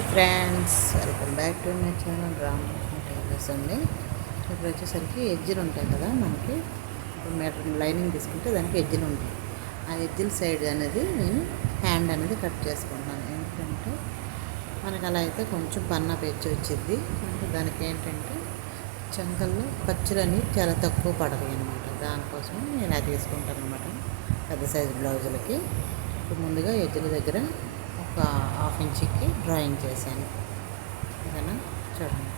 Hi friends welcome back to my channel Ram tailors అండి ఇప్పుడు వచ్చేసరికి ఎడ్జిలు ఉంటాయి కదా మనకి. ఇప్పుడు మీటర్ లైనింగ్ తీసుకుంటే దానికి ఎడ్జిలు ఉంటాయి. ఆ ఎడ్జిల్ సైడ్ అనేది నేను హ్యాండ్ అనేది కట్ చేసుకుంటాను ఎందుకంటే మనకి అలా అయితే కొంచెం పన్న పెచ్చి వచ్చింది. అంటే దానికి ఏంటంటే చంకల్లో ఖర్చులన్నీ చాలా తక్కువ పడతాయి అనమాట దానికోసం నేను అది తీసుకుంటాను అనమాట పెద్ద సైజు బ్లౌజులకి. ఇప్పుడు ముందుగా ఎడ్జిల దగ్గర ఇంచ్కి డ్రాయింగ్ చేశాను. ఓకేనా చూడండి.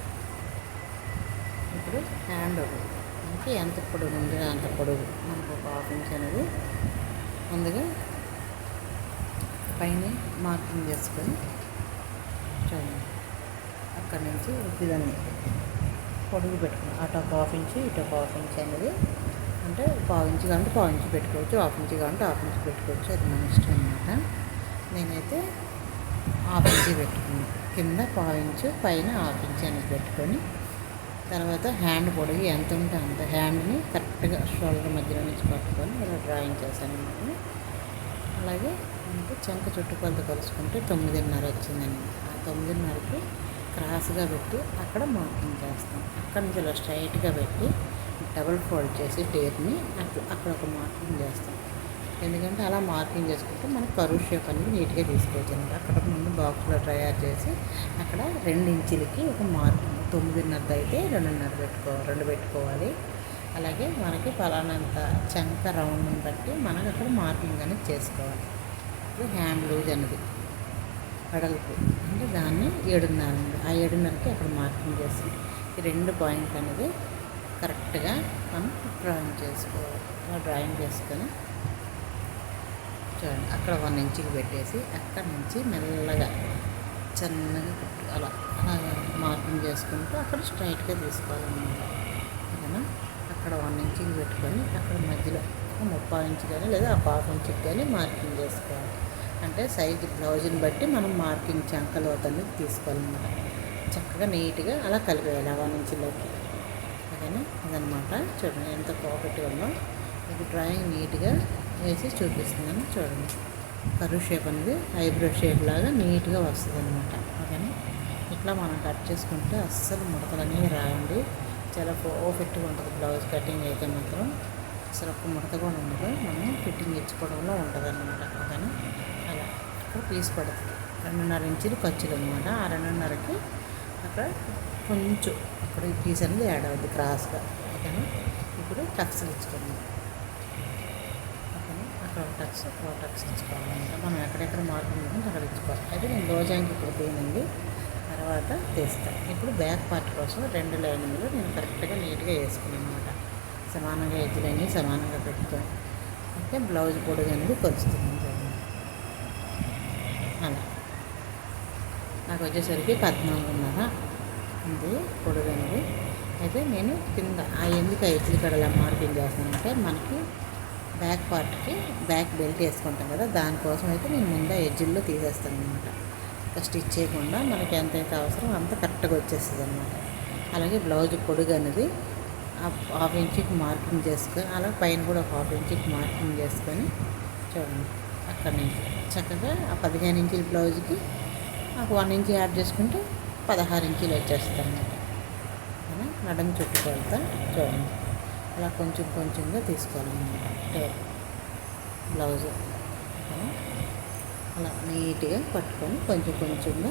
ఇప్పుడు హ్యాండ్ మనకి ఎంత పొడుగు ఉంది అంత పొడుగు. మనకు ఒక హాఫ్ ఇంచ్ అనేది ముందుగా పైన మార్కింగ్ చేసుకొని చూడండి. అక్కడి నుంచి ఇదాన్ని పొడుగు పెట్టుకున్నాం. అటు ఒక హాఫ్ ఇంచ్ ఇటు ఒక హాఫ్ ఇంచ్ అనేది అంటే పావు ఇంచ్ కావాలంటే పావు ఇంచ్ పెట్టుకోవచ్చు. హాఫ్ ఇంచ్ కావాలంటే హాఫ్ ఇంచ్ పెట్టుకోవచ్చు. అది మన ఇష్టం అనమాట నేనైతే హాఫ్ ఇంచ్ పెట్టుకుని కింద పావు ఇంచు పైన హాఫ్ ఇంచ్ అనేది పెట్టుకొని తర్వాత హ్యాండ్ పొడిగి ఎంత ఉంటే అంత హ్యాండ్ని కరెక్ట్గా షోల్డర్ మధ్యలో నుంచి పట్టుకొని ఇలా డ్రాయింగ్ చేశాను అనమాట. అలాగే మనకి చెంక చుట్టుకొలత కలుసుకుంటే తొమ్మిదిన్నర వచ్చిందండి. ఆ తొమ్మిదిన్నరకి క్రాస్గా పెట్టి అక్కడ మార్కింగ్ చేస్తాం. అక్కడ నుంచి ఇలా స్ట్రైట్గా పెట్టి డబుల్ ఫోల్డ్ చేసి టేర్ని అట్లా అక్కడ ఒక మార్కింగ్ చేస్తాం. ఎందుకంటే అలా మార్కింగ్ చేసుకుంటే మనకి కరువు షేప్ అనేది నీట్గా తీసుకోవచ్చు అనమాట. అక్కడ ముందు బాక్స్లో తయారు చేసి అక్కడ రెండు ఇంచులకి ఒక మార్కింగ్ తొమ్మిదిన్నర అయితే రెండున్నర పెట్టుకోవాలి రెండు పెట్టుకోవాలి. అలాగే మనకి పలానంత చంక రౌండ్ని బట్టి మనకు అక్కడ మార్కింగ్ అనేది చేసుకోవాలి. ఇప్పుడు హ్యాండ్ లూజ్ అనేది కడలకు అంటే దాన్ని ఏడున్నర ఆ ఏడున్నరకి అక్కడ మార్కింగ్ చేసి ఈ రెండు పాయింట్లు అనేది కరెక్ట్గా మనం డ్రాయింగ్ చేసుకోవాలి. అలా డ్రాయింగ్ చేసుకొని చూడండి అక్కడ వన్ ఇంచుకి పెట్టేసి అక్కడ నుంచి మెల్లగా చిన్నగా కుట్టు అలా అలా మార్కింగ్ చేసుకుంటూ అక్కడ స్ట్రైట్గా తీసుకోవాలన్నమాట. ఓకేనా? అక్కడ వన్ ఇంచుకి పెట్టుకొని అక్కడ మధ్యలో ముప్పై ఇంచు కానీ లేదా ఒక హాఫ్ ఇంచుకి కానీ మార్కింగ్ చేసుకోవాలి. అంటే సైజు బ్లౌజ్ని బట్టి మనం మార్కింగ్ చంకలు అనేది తీసుకోవాలన్నమాట. చక్కగా నీట్గా అలా కలిపేయాలి ఆ వన్ ఇంచులోకి. ఓకేనా? అదనమాట చూడండి ఎంత పర్ఫెక్ట్గా ఉందో. మీకు డ్రాయింగ్ నీట్గా వేసి చూపిస్తున్నాను చూడండి. కరువు షేప్ అనేది ఐబ్రో షేప్ లాగా నీట్గా వస్తుంది అనమాట ఓకేనా? ఇట్లా మనం కట్ చేసుకుంటే అస్సలు ముడతలు అనేవి రాయండి. చాలా పర్ఫెక్ట్గా ఉంటుంది బ్లౌజ్ కటింగ్ అయితే మాత్రం. అసలు ఒక్క ముడత కూడా ఉండదు. మనం ఫిట్టింగ్ ఇచ్చుకోవడంలో ఉంటుంది అనమాట ఓకేనా? అలా. ఇక్కడ పీస్ పడుతుంది. రెండున్నర ఇంచులు ఖర్చులు అనమాట ఆ రెండున్నరకి అక్కడ కొంచెం అక్కడ ఈ పీస్ అనేది యాడ్ అవుతుంది క్రాస్గా. ఓకేనా? ఇప్పుడు టక్స్ ఇచ్చుకుందాం. ప్రోటక్స్ అక్కడ టక్స్ ఇచ్చుకోవాలన్నమాట మనం ఎక్కడెక్కడ మార్పు ఉంటుందో అక్కడ ఇచ్చుకోవాలి అయితే నేను రోజానికి ఇప్పుడు తీనండి తర్వాత తీస్తాను ఇప్పుడు బ్యాక్ పార్ట్ కోసం రెండు లైనింగ్లు నేను కరెక్ట్గా నీట్గా వేసుకున్నాను అనమాట సమానంగా ఎత్తులన్నీ సమానంగా పెట్టుకొని అయితే బ్లౌజ్ పొడుగు అనేది కొలుస్తున్నాను అలా. నాకు వచ్చేసరికి పద్నాలుగున్నర ఉంది. పొడుగు అనేది. అయితే నేను కింద ఆ ఎందుకు ఐదులు కడలా మార్కింగ్ చేస్తానంటే మనకి బ్యాక్ పార్ట్కి బ్యాక్ బెల్ట్ వేసుకుంటాం కదా దానికోసం అయితే నేను ముందు ఎడ్జిల్లో తీసేస్తాను అనమాట ఇంకా స్టిచ్ చేయకుండా మనకి ఎంతైతే అవసరం అంత కరెక్ట్గా వచ్చేస్తుంది అనమాట అలాగే బ్లౌజ్ పొడుగు అనేది హాఫ్ ఇంచుకి మార్కింగ్ చేసుకొని అలా పైన కూడా ఒక హాఫ్ ఇంచ్కి మార్కింగ్ చేసుకొని చూడండి అక్కడి నుంచి. చక్కగా ఆ పదిహేను ఇంచుల బ్లౌజ్కి ఒక వన్ ఇంచ్ యాడ్ చేసుకుంటే పదహారు ఇంచులు వచ్చేస్తుంది అనమాట నడం చుట్టుకొలత చూడండి. అలా కొంచెం కొంచెంగా తీసుకోవాలన్నమాట టేప్ బ్లౌజ్. అలా నీట్గా పట్టుకొని కొంచెం కొంచెంగా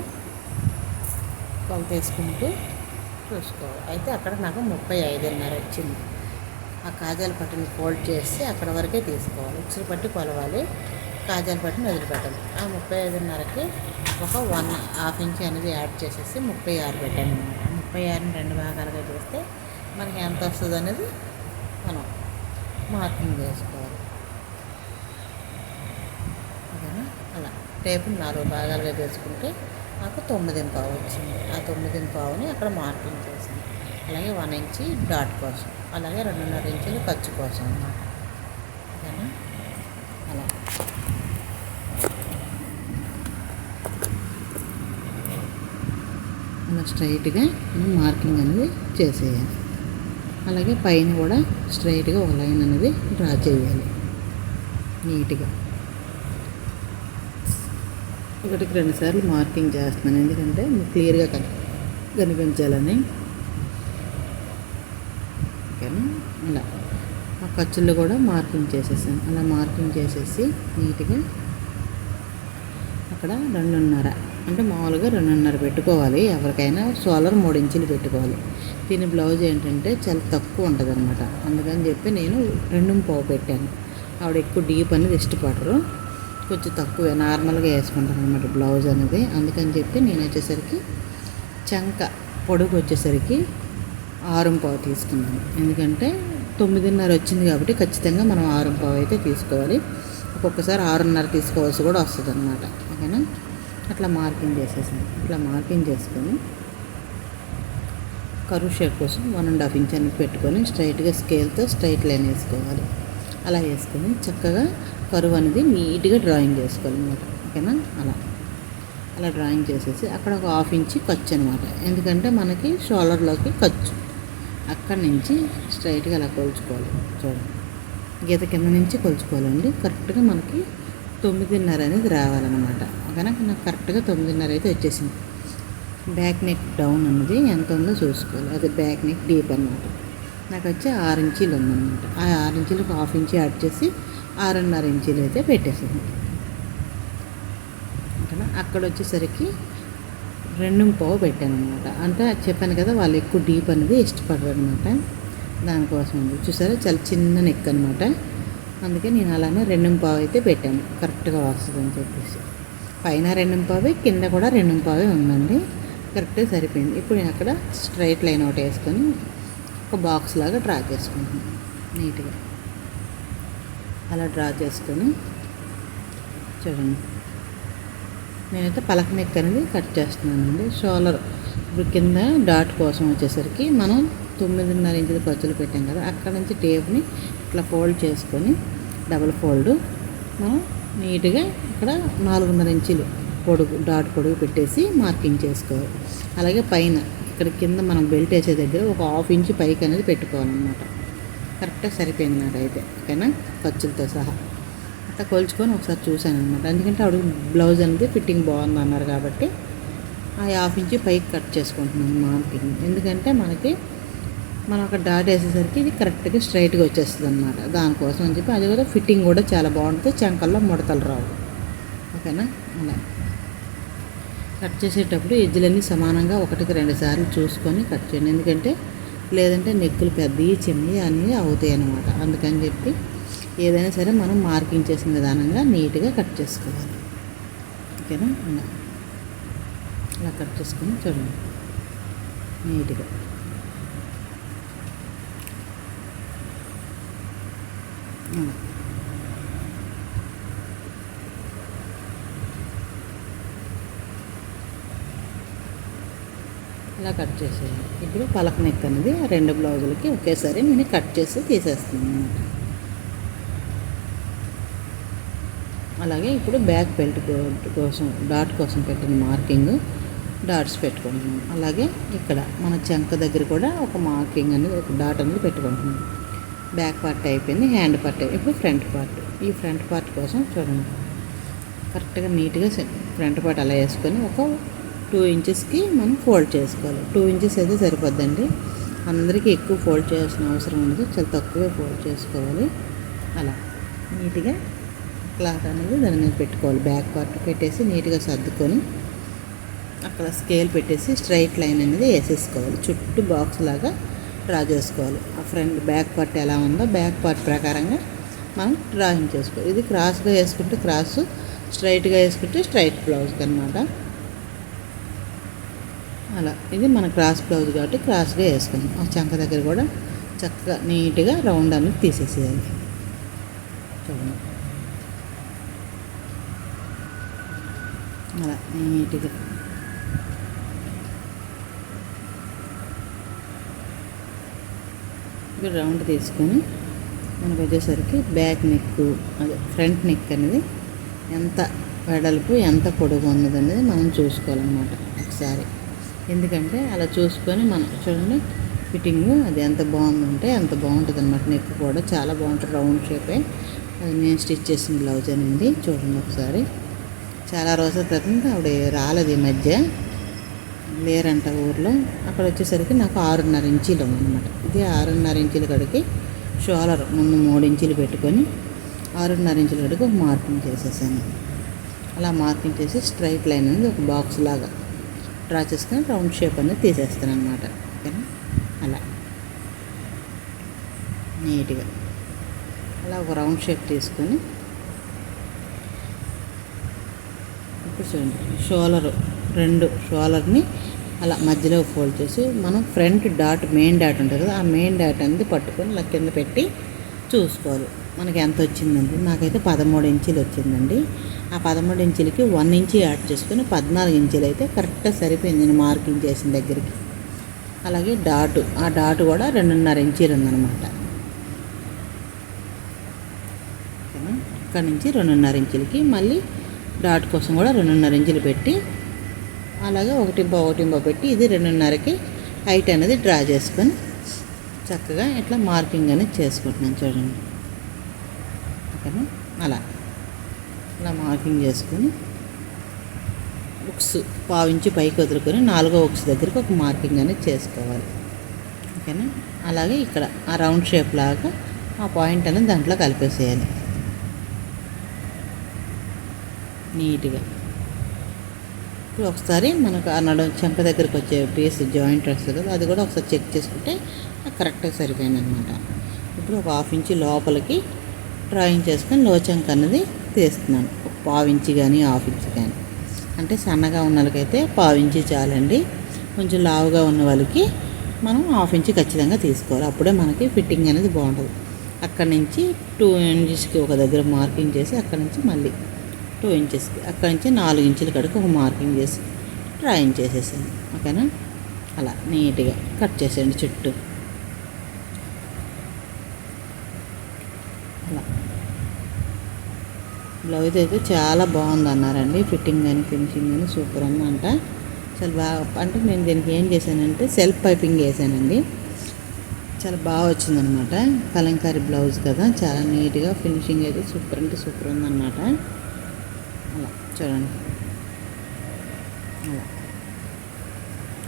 కొలత వేసుకుంటూ చూసుకోవాలి. అయితే అక్కడ నాకు ముప్పై ఐదున్నర వచ్చింది. ఆ కాజాల పట్టుని ఫోల్డ్ చేసి అక్కడ వరకే తీసుకోవాలి. ఉచ్చులు పట్టి కొలవాలి. కాజాల పట్టిని వదిలిపెట్టాలి. ఆ ముప్పై ఐదున్నరకి ఒక వన్ హాఫ్ ఇంచ్ అనేది యాడ్ చేసేసి ముప్పై ఆరు పెట్టాను. అనమాట ముప్పై ఆరుని రెండు భాగాలుగా చేస్తే మనకి ఎంత వస్తుంది అనేది మనం మార్కింగ్ చేసుకోవాలి. ఓకేనా అలా. టేపుని నాలుగు భాగాలుగా చేసుకుంటే నాకు తొమ్మిది పావు వచ్చింది. ఆ తొమ్మిది పావుని అక్కడ మార్కింగ్ చేసింది అలాగే వన్ ఇంచి డాట్ కోసం. అలాగే రెండున్నర ఇంచులు ఖర్చు కోసం అన్నమాట. ఓకేనా అలా. అలా స్ట్రైట్గా మార్కింగ్ అనేది చేసేయాలి. అలాగే పైన కూడా స్ట్రైట్గా ఒక లైన్ అనేది డ్రా చేయాలి. నీట్గా. ఒకటికి రెండు సార్లు మార్కింగ్ చేస్తున్నాను. ఎందుకంటే క్లియర్గా కని కనిపించాలని. ఓకేనా? అలా. ఆ ఖర్చుల్లో కూడా మార్కింగ్ చేసేసాను. అలా మార్కింగ్ చేసేసి నీట్గా అక్కడ రెండున్నర. అంటే మామూలుగా రెండున్నర పెట్టుకోవాలి. ఎవరికైనా సోలర్ మూడు ఇంచులు పెట్టుకోవాలి. దీని బ్లౌజ్ ఏంటంటే చాలా తక్కువ ఉంటుంది అనమాట అందుకని చెప్పి నేను రెండు పావు పెట్టాను. ఆవిడ ఎక్కువ డీప్ అనేది ఇష్టపడరు. కొంచెం తక్కువే నార్మల్గా వేసుకుంటాను అనమాట బ్లౌజ్ అనేది. అందుకని చెప్పి నేను వచ్చేసరికి చంక పొడుగు వచ్చేసరికి ఆరు పావు తీసుకున్నాను. ఎందుకంటే తొమ్మిదిన్నర వచ్చింది కాబట్టి ఖచ్చితంగా మనం ఆరు పావు అయితే తీసుకోవాలి. ఒక్కొక్కసారి ఆరున్నర తీసుకోవాల్సి కూడా వస్తుంది అనమాట ఓకేనా? అట్లా మార్కింగ్ చేసేసాను. అట్లా మార్కింగ్ చేసుకొని కరువు షేప్ కోసం వన్ అండ్ హాఫ్ ఇంచ్ అని పెట్టుకొని స్ట్రైట్గా స్కేల్తో స్ట్రైట్ లైన్ వేసుకోవాలి. అలా వేసుకొని చక్కగా కరువు అనేది నీట్గా డ్రాయింగ్ చేసుకోవాలి అనమాట ఓకేనా? అలా. అలా డ్రాయింగ్ చేసేసి అక్కడ ఒక హాఫ్ ఇంచ్ ఖర్చు అనమాట ఎందుకంటే మనకి షోల్డర్లోకి ఖర్చు. అక్కడి నుంచి స్ట్రైట్గా అలా కొలుచుకోవాలి. చూడండి. గీత కింద నుంచి కొలుచుకోవాలండి. కరెక్ట్గా మనకి తొమ్మిదిన్నర అనేది రావాలన్నమాట. ఓకేనా? నాకు కరెక్ట్గా తొమ్మిదిన్నర అయితే వచ్చేసింది. బ్యాక్ నెక్ డౌన్ అన్నది ఎంత ఉందో చూసుకోవాలి. అది బ్యాక్ నెక్ డీప్ అనమాట నాకు వచ్చి ఆరు ఇంచీలు ఉందన్నమాట. ఆ ఆరు ఇంచీలకు హాఫ్ ఇంచీ యాడ్ చేసి ఆరున్నర ఇంచీలు అయితే పెట్టేసింది ఓకేనా? అక్కడ వచ్చేసరికి రెండు పావు పెట్టాను అనమాట అంటే చెప్పాను కదా వాళ్ళు ఎక్కువ డీప్ అనేది ఇష్టపడరు అనమాట దానికోసం చూసారా? చాలా చిన్న నెక్ అనమాట అందుకే నేను అలానే రెండు పావు అయితే పెట్టాను. కరెక్ట్గా వస్తుందని చెప్పేసి. పైన రెండు పావే కింద కూడా రెండు పావే ఉందండి. కరెక్ట్గా సరిపోయింది. ఇప్పుడు నేను అక్కడ స్ట్రైట్ లైన్ ఒకటి వేసుకొని ఒక బాక్స్ లాగా డ్రా చేసుకుంటున్నాను. నీట్గా. అలా డ్రా చేసుకొని చూడండి. నేనైతే పలక నెక్ అనేది కట్ చేస్తున్నానండి. షోలర్ ఇప్పుడు కింద డాట్ కోసం వచ్చేసరికి మనం తొమ్మిదిన్నర ఇంచుల ఖర్చులు పెట్టాం కదా అక్కడ నుంచి టేప్ని ఇట్లా ఫోల్డ్ చేసుకొని డబుల్ ఫోల్డ్ మనం నీట్గా ఇక్కడ నాలుగున్నర ఇంచులు పొడుగు డాట్ పొడుగు పెట్టేసి మార్కింగ్ చేసుకోవాలి. అలాగే పైన ఇక్కడ కింద మనం బెల్ట్ వేసే దగ్గర ఒక హాఫ్ ఇంచ్ పైకి అనేది పెట్టుకోవాలన్నమాట. కరెక్ట్గా సరిపోయింది నాకైతే ఓకేనా? ఖర్చులతో సహా. అట్లా కొలుచుకొని ఒకసారి చూశాను అనమాట ఎందుకంటే ఆవిడ బ్లౌజ్ అనేది ఫిట్టింగ్ బాగుంది అన్నారు కాబట్టి ఆ హాఫ్ ఇంచ్ పైకి కట్ చేసుకుంటున్నాను మార్కింగ్. ఎందుకంటే మనకి మనం ఒక డాట్ వేసేసరికి ఇది కరెక్ట్గా స్ట్రైట్గా వచ్చేస్తుంది అనమాట దానికోసం అని చెప్పి అది కూడా ఫిట్టింగ్ కూడా చాలా బాగుంటుంది చంకల్లో ముడతలు రావు. ఓకేనా? అలా. కట్ చేసేటప్పుడు ఎజ్జులన్నీ సమానంగా ఒకటికి రెండు సార్లు చూసుకొని కట్ చేయండి. ఎందుకంటే లేదంటే నెక్కులు పెద్దవి చిన్నవి అన్నీ అవుతాయి అన్నమాట. అందుకని చెప్పి ఏదైనా సరే మనం మార్కింగ్ చేసిన విధానంగా నీట్గా కట్ చేసుకోవాలి. ఓకేనా? అలా అలా కట్ చేసుకొని చూడండి. నీట్గా. అలా ఇలా కట్ చేసేయాలి ఇప్పుడు పలక నెక్ అనేది రెండు బ్లౌజులకి ఒకేసారి నేను కట్ చేసి తీసేస్తాను అనమాట అలాగే ఇప్పుడు బ్యాక్ బెల్ట్ కోసం డాట్ కోసం పెట్టిన మార్కింగ్ డాట్స్ పెట్టుకుంటున్నాం. అలాగే ఇక్కడ మన చెంక దగ్గర కూడా ఒక మార్కింగ్ అనేది ఒక డాట్ అనేది పెట్టుకుంటున్నాం. బ్యాక్ పార్ట్ అయిపోయింది హ్యాండ్ పార్ట్ ఇప్పుడు ఫ్రంట్ పార్ట్. ఈ ఫ్రంట్ పార్ట్ కోసం చూడండి. కరెక్ట్గా నీట్గా ఫ్రంట్ పార్ట్ అలా వేసుకొని ఒక టూ ఇంచెస్కి మనం ఫోల్డ్ చేసుకోవాలి. టూ ఇంచెస్ అయితే సరిపోద్దండి. అందరికీ ఎక్కువ ఫోల్డ్ చేయాల్సిన అవసరం ఉండదు. చాలా తక్కువే ఫోల్డ్ చేసుకోవాలి. అలా. నీట్గా క్లాత్ అనేది దాని మీద పెట్టుకోవాలి. బ్యాక్ పార్ట్ పెట్టేసి నీట్గా సర్దుకొని అక్కడ స్కేల్ పెట్టేసి స్ట్రైట్ లైన్ అనేది వేసేసుకోవాలి. చుట్టూ బాక్స్ లాగా డ్రా చేసుకోవాలి. ఆ ఫ్రంట్ బ్యాక్ పార్ట్ ఎలా ఉందో బ్యాక్ పార్ట్ ప్రకారంగా మనం డ్రాయింగ్ చేసుకోవాలి. ఇది క్రాస్గా వేసుకుంటే క్రాస్ స్ట్రైట్గా వేసుకుంటే స్ట్రైట్ బ్లౌజ్కి అనమాట అలా. ఇది మన క్రాస్ బ్లౌజ్ కాబట్టి క్రాస్గా వేసుకుందాం. ఆ చంక దగ్గర కూడా చక్కగా నీట్గా రౌండ్ అనేది తీసేసేయాలి. చూడండి. అలా నీట్గా. ఇప్పుడు రౌండ్ తీసుకొని మనకు వచ్చేసరికి బ్యాక్ నెక్ అదే ఫ్రంట్ నెక్ అనేది ఎంత వెడల్పు ఎంత పొడుగు ఉన్నది అనేది మనం చూసుకోవాలన్నమాట ఒకసారి. ఎందుకంటే అలా చూసుకొని మనం చూడండి ఫిట్టింగ్ అది ఎంత బాగుందంటే అంత బాగుంటుంది అనమాట నెక్ కూడా. చాలా బాగుంటుంది రౌండ్ షేపే. అది నేను స్టిచ్ చేసిన బ్లౌజ్ అనేది. చూడండి ఒకసారి. చాలా రోజుల క్రితం ఆవిడ రాలేదు ఈ మధ్య. లేరంట ఊర్లో. అక్కడ వచ్చేసరికి నాకు ఆరున్నర ఇంచీలు ఉందన్నమాట. ఇది ఆరున్నర ఇంచీలు కడికి షోలర్ ముందు మూడు ఇంచీలు పెట్టుకొని ఆరున్నర ఇంచుల కడికి ఒక మార్కింగ్ చేసేసాను. అలా మార్కింగ్ చేసి స్ట్రైట్ లైన్ అనేది ఒక బాక్స్ లాగా డ్రా చేసుకొని రౌండ్ షేప్ అనేది తీసేస్తాను అనమాట ఓకేనా? అలా. నీట్గా. అలా ఒక రౌండ్ షేప్ తీసుకొని ఇప్పుడు చూడండి షోలర్ రెండు షోలర్ని అలా మధ్యలో ఫోల్డ్ చేసి మనం ఫ్రంట్ డాట్ మెయిన్ డాట్ ఉంటుంది కదా ఆ మెయిన్ డాట్ అనేది పట్టుకొని ఇలా కింద పెట్టి చూసుకోవాలి. మనకి ఎంత వచ్చిందండి? నాకైతే పదమూడు ఇంచులు వచ్చిందండి. ఆ పదమూడు ఇంచులకి వన్ ఇంచి యాడ్ చేసుకుని పద్నాలుగు ఇంచులు అయితే కరెక్ట్గా సరిపోయింది నేను మార్కింగ్ చేసిన దగ్గరికి. అలాగే డాటు ఆ డాటు కూడా రెండున్నర ఇంచీలు ఉందన్నమాట ఓకేనా? ఇక్కడ నుంచి రెండున్నర ఇంచులకి మళ్ళీ డాట్ కోసం కూడా రెండున్నర ఇంచులు పెట్టి అలాగే ఒకటింప ఒకటింప పెట్టి ఇది రెండున్నరకి హైట్ అనేది డ్రా చేసుకొని చక్కగా ఇట్లా మార్కింగ్ అనేది చేసుకుంటున్నాను చూడండి. ఓకేనా? అలా. ఇలా మార్కింగ్ చేసుకొని బుక్స్ పావించి పైకి వదులుకొని నాలుగో బుక్స్ దగ్గరికి ఒక మార్కింగ్ అనేది చేసుకోవాలి. ఓకేనా? అలాగే ఇక్కడ ఆ రౌండ్ షేప్ లాగా ఆ పాయింట్ అనేది దాంట్లో కలిపేసేయాలి. నీట్గా. ఇప్పుడు ఒకసారి మనకు ఆ నడు చెంప దగ్గరికి వచ్చే పీస్ జాయింట్ వస్తుంది కదా అది కూడా ఒకసారి చెక్ చేసుకుంటే కరెక్ట్గా సరిపోయింది అనమాట ఇప్పుడు ఒక హాఫ్ ఇంచ్ లోపలికి డ్రాయింగ్ చేసుకొని లోచంక అన్నది తీస్తున్నాను. ఒక పావు ఇంచి కానీ హాఫ్ ఇంచి కానీ అంటే సన్నగా ఉన్న వాళ్ళకైతే పావు ఇంచి చాలండి. కొంచెం లావుగా ఉన్న వాళ్ళకి మనం హాఫ్ ఇంచి ఖచ్చితంగా తీసుకోవాలి. అప్పుడే మనకి ఫిట్టింగ్ అనేది బాగుంటుంది. అక్కడి నుంచి టూ ఇంచెస్కి ఒక దగ్గర మార్కింగ్ చేసి అక్కడి నుంచి మళ్ళీ టూ ఇంచెస్కి అక్కడ నుంచి నాలుగు ఇంచుల కడికి ఒక మార్కింగ్ చేసి డ్రాయింగ్ చేసేసాను ఓకేనా? అలా నీట్గా కట్ చేసేయండి చుట్టూ అలా బ్లౌజ్ అయితే చాలా బాగుంది అన్నారండి ఫిట్టింగ్ కానీ ఫినిషింగ్ కానీ సూపర్ ఉందంట చాలా బాగా అంటే నేను దీనికి ఏం చేశానంటే సెల్ఫ్ పైపింగ్ వేసానండి చాలా బాగా వచ్చిందనమాట కలంకారీ బ్లౌజ్ కదా చాలా నీట్గా ఫినిషింగ్ అయితే సూపర్ అంటే సూపర్ ఉందన్నమాట. అలా చూడండి. అలా.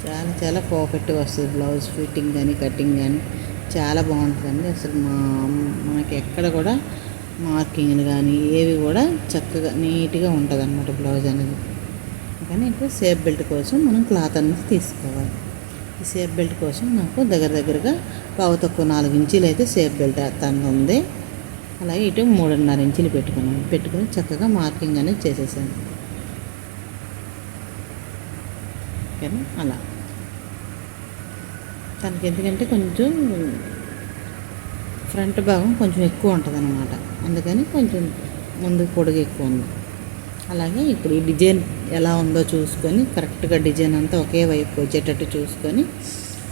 చాలా చాలా పర్ఫెక్ట్గా వస్తుంది బ్లౌజ్. ఫిట్టింగ్ కానీ కటింగ్ కానీ చాలా బాగుంటుందండి. అసలు మా మనకి ఎక్కడ కూడా మార్కింగ్లు కానీ ఏవి కూడా చక్కగా నీట్గా ఉంటుంది అనమాట బ్లౌజ్ అనేది. కానీ ఇప్పుడు సేఫ్ బెల్ట్ కోసం మనం క్లాత్ అనేది తీసుకోవాలి. ఈ సేఫ్ బెల్ట్ కోసం నాకు దగ్గర దగ్గరగా పావు తక్కువ నాలుగు ఇంచీలు అయితే సేఫ్ బెల్ట్ తను ఉంది. అలాగే ఇటు మూడున్నర ఇంచులు పెట్టుకున్నాను. పెట్టుకుని చక్కగా మార్కింగ్ అనేది చేసేసాను. ఓకేనా? అలా. తనకి ఎందుకంటే కొంచెం ఫ్రంట్ భాగం కొంచెం ఎక్కువ ఉంటుంది అనమాట అందుకని కొంచెం ముందు పొడుగు ఎక్కువ ఉంది. అలాగే ఇప్పుడు ఈ డిజైన్ ఎలా ఉందో చూసుకొని కరెక్ట్గా డిజైన్ అంతా ఒకే వైపు వచ్చేటట్టు చూసుకొని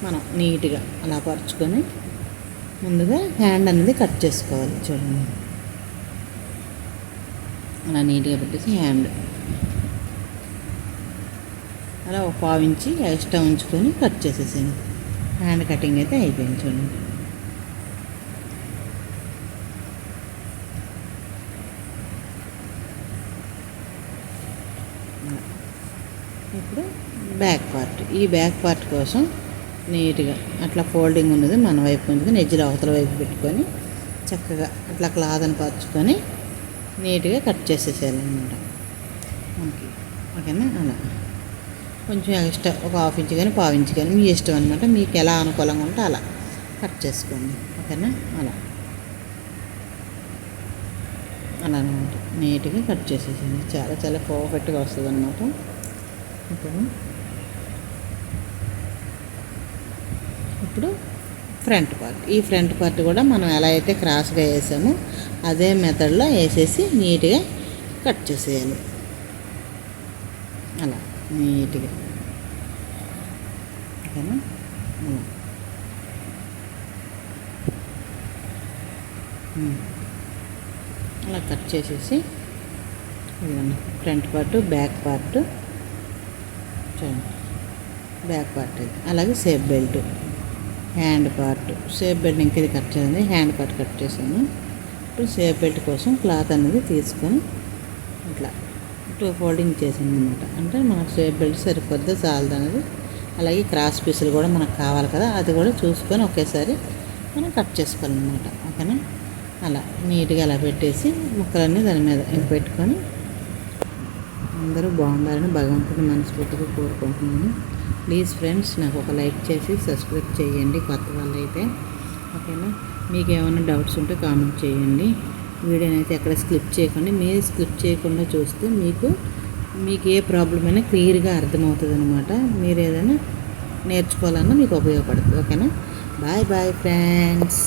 మనం నీట్గా అలా పరుచుకొని ముందుగా హ్యాండ్ అనేది కట్ చేసుకోవాలి చూడండి. అలా నీట్గా పెట్టేసి హ్యాండ్. అలా ఒక పావించి ఎక్స్ట్రా ఉంచుకొని కట్ చేసేసాను హ్యాండ్ కటింగ్ అయితే అయిపోయింది చూడండి. ఇప్పుడు బ్యాక్ పార్ట్. ఈ బ్యాక్ పార్ట్ కోసం నీట్గా అట్లా ఫోల్డింగ్ ఉన్నది మన వైపు ఉంచుకొని నెజ్జిలో అవతల వైపు పెట్టుకొని చక్కగా అట్లా క్లాత్ని పరుచుకొని నీట్గా కట్ చేసేసేయాలన్నమాట. మనకి ఓకేనా? అలా. కొంచెం ఎక్స్ట్రా ఒక హాఫ్ ఇంచ్ కానీ పావు ఇంచ్ కానీ మీ ఇష్టం అనమాట మీకు ఎలా అనుకూలంగా ఉంటే అలా కట్ చేసుకోండి. ఓకేనా? అలా. అలా అనమాట నీట్గా కట్ చేసేసింది. చాలా చాలా పర్ఫెక్ట్గా వస్తుంది అనమాట ఓకేనా ఇప్పుడు ఫ్రంట్ పార్ట్. ఈ ఫ్రంట్ పార్ట్ కూడా మనం ఎలా అయితే క్రాస్గా వేసామో అదే మెథడ్లో వేసేసి నీట్గా కట్ చేసేయాలి. అలా. నీట్గా. ఓకేనా? అలా. అలా కట్ చేసేసి ఇదిగోండి ఫ్రంట్ పార్ట్ బ్యాక్ పార్ట్. చూడండి బ్యాక్ పార్ట్ ఇది. అలాగే safe belt hand part. Safe belt ఇంక ఇది కట్ చేయండి హ్యాండ్ పార్ట్ కట్ చేశాను. ఇప్పుడు సేఫ్ బెల్ట్ కోసం క్లాత్ అనేది తీసుకొని ఇట్లా టూ ఫోల్డింగ్ చేసాను అనమాట అంటే మనకు సేఫ్ బెల్ట్ సరిపోద్ది చాలదు అనేది అలాగే క్రాస్ పీసులు కూడా మనకు కావాలి కదా అది కూడా చూసుకొని ఒకేసారి మనం కట్ చేసుకోవాలన్నమాట. ఓకేనా? అలా నీట్గా అలా పెట్టేసి ముక్కలన్నీ దాని మీద పెట్టుకొని అందరూ బాగుండాలని భగవంతుని మనస్ఫూర్తిగా కోరుకుంటున్నాను. ప్లీజ్ ఫ్రెండ్స్ నాకు ఒక లైక్ చేసి సబ్స్క్రైబ్ చేయండి కొత్త వాళ్ళు అయితే ఓకేనా? మీకు ఏమైనా డౌట్స్ ఉంటే కామెంట్ చేయండి. వీడియోని అయితే ఎక్కడ స్కిప్ చేయకండి. మీరు స్కిప్ చేయకుండా చూస్తే మీకు మీకు ఏ ప్రాబ్లం అయినా క్లియర్గా అర్థమవుతుంది అనమాట మీరు ఏదైనా నేర్చుకోవాలన్నా మీకు ఉపయోగపడుతుంది. ఓకేనా? Bye bye friends.